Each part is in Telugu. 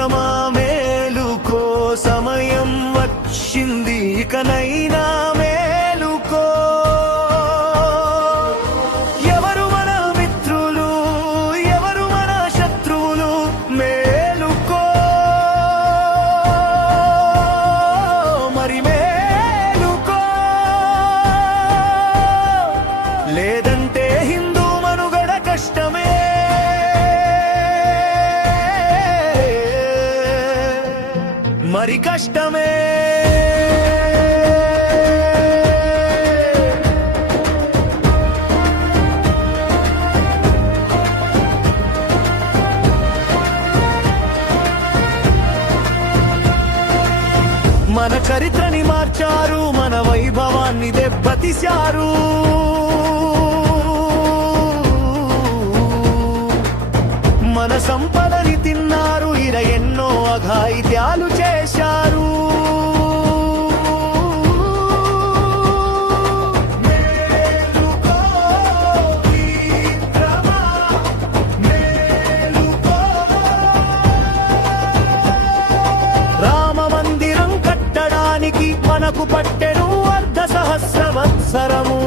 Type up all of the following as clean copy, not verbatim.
మిత్రమా మేలుకో, సమయం వచ్చింది ఇకనైనా మేలుకో. ఎవరు మన మిత్రులు, ఎవరు మన శత్రువులు, మేలుకో మరి మేలుకో. లేదంటే హిందూ మనుగడ కష్టమే. మరి కష్టమే. మన చరిత్రని మార్చారు, మన వైభవాన్ని దెబ్బతీశారు. మన సంపదని తిన్నారు, ఇలా ఎన్నో అఘాయిత్యాలు చేశారు. రామ మందిరం కట్టడానికి మనకు పట్టెను 1.5 సంవత్సరము.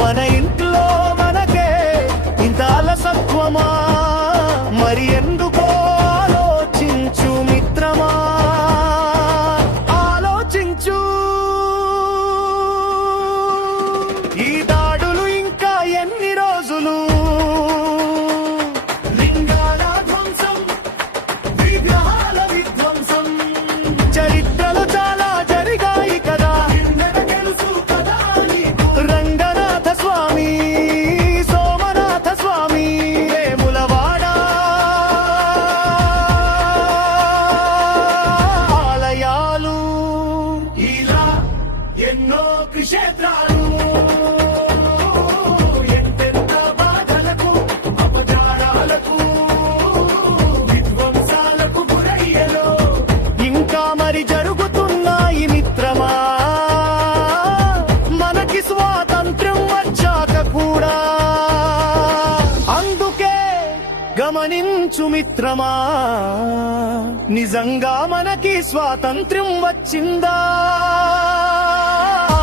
మన ఇంట్లో మనకే ఇంత అలసత్వమా? మరి ఎందుకో ఆలోచించు మిత్రమా, ఆలోచించు. ఈ దాడులు ఇంకా ఎన్ని రోజులు? లింగాల ధ్వంసం, విగ్రహాల విధ్వంసం, చరిత్రలు చాలా జరిగాయి కదా. తెలుసు కదా నీకు. రంగనాథ స్వామి, సోమనాథ స్వామి, వేములవాడ ఆలయాలు, ఇలా ఎన్నో క్షేత్రాలు. ఎంతెంత బాధలకు, అపచారాలకు, విధ్వంసాలకు గురయ్యలో ఇంకా మరి జరుగుతున్నాయి మిత్రమా. మనకి స్వాతంత్ర్యం వచ్చాక కూడా. అందుకే గమనించు మిత్రమా, నిజంగా మనకి స్వాతంత్ర్యం వచ్చిందా?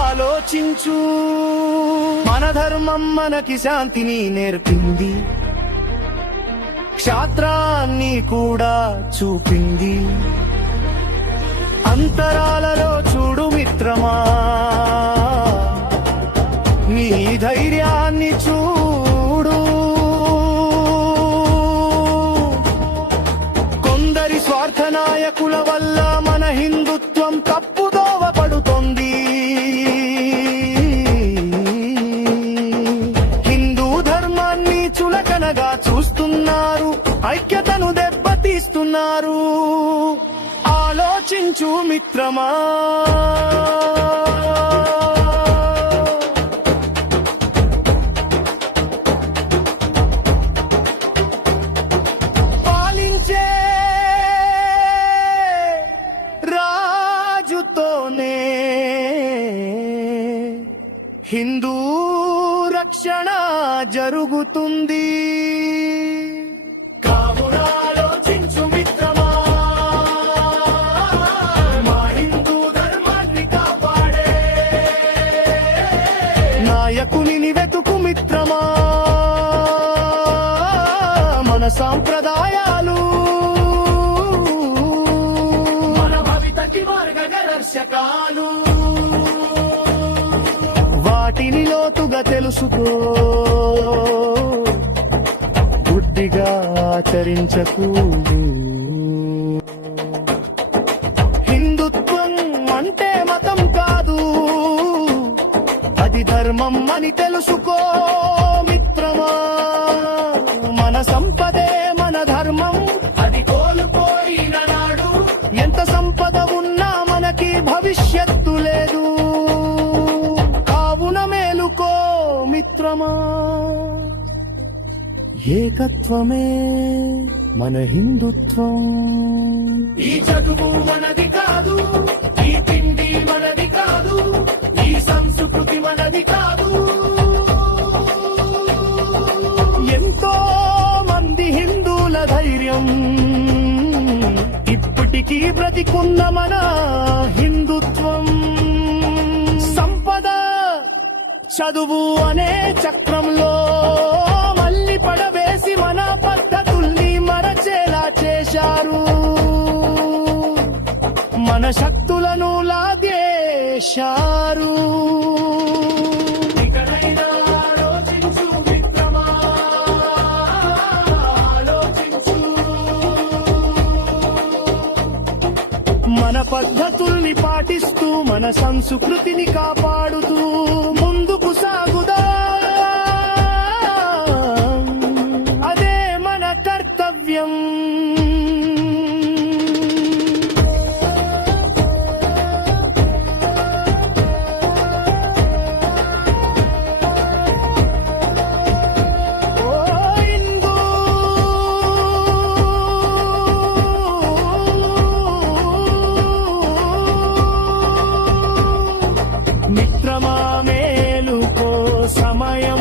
ఆలోచించు. మన ధర్మం మనకి శాంతిని నేర్పింది, క్షాత్రాన్ని కూడా చూపింది. అంతరాలలో చూడు మిత్రమా, నీ ధైర్యాన్ని చూడు. కొందరి స్వార్థ నాయకుల వల్ల మన హిందుత్వం తప్పుదోవ పడుతోంది. హిందూ ధర్మాన్ని చులకనగా చూస్తున్నారు, ఐక్యతను దెబ్బతీస్తున్నారు. ఆలోచించు మిత్రమా. పాలించే రాజుతోనే హిందూ రక్షణ జరుగుతుంది. కావున ఆలోచించు మిత్రమా, మా హిందూ ధర్మాన్ని కాపాడే నాయకుని వెతుకు మిత్రమా. మన సాంప్రదాయాలు, మన భవితకి మార్గదర్శకాలు, వాటిని లోతుగా తెలుసుకో, బుద్ధిగా ఆచరించకు. హిందుత్వం అంటే మతం కాదు, అది ధర్మం అని తెలుసుకో మిత్రమా. మన సంపదే మన ధర్మం, అది కోల్పోయిన నాడు ఎంత సంపద ఉన్నా మనకి భవిష్యత్తు లేదు. కావున మేలుకో మిత్రమా, ఏకత్వమే మన హిందుత్వం. ఈ చదువు మనది కాదు, ఈ తిండి మనది కాదు, ఈ సంస్కృతి మనది కాదు. ఎంతో మంది హిందూ బ్రతికున్న మన హిందుత్వం. సంపద చదువు అనే చక్రంలో మళ్ళీ పడవేసి మన పద్ధతుల్ని మరచేలా చేశారు. మన శక్తులను లాగేశారు. ఇకనైనా ఆలోచించు మిత్రమా, ఆలోచించు. మన పద్ధతుల్ని పాటిస్తూ మన సంస్కృతిని కాపాడుతూ ముందుకు సాగుదా. అదే మన కర్తవ్యం. మిత్రమా మేలుకో, సమయం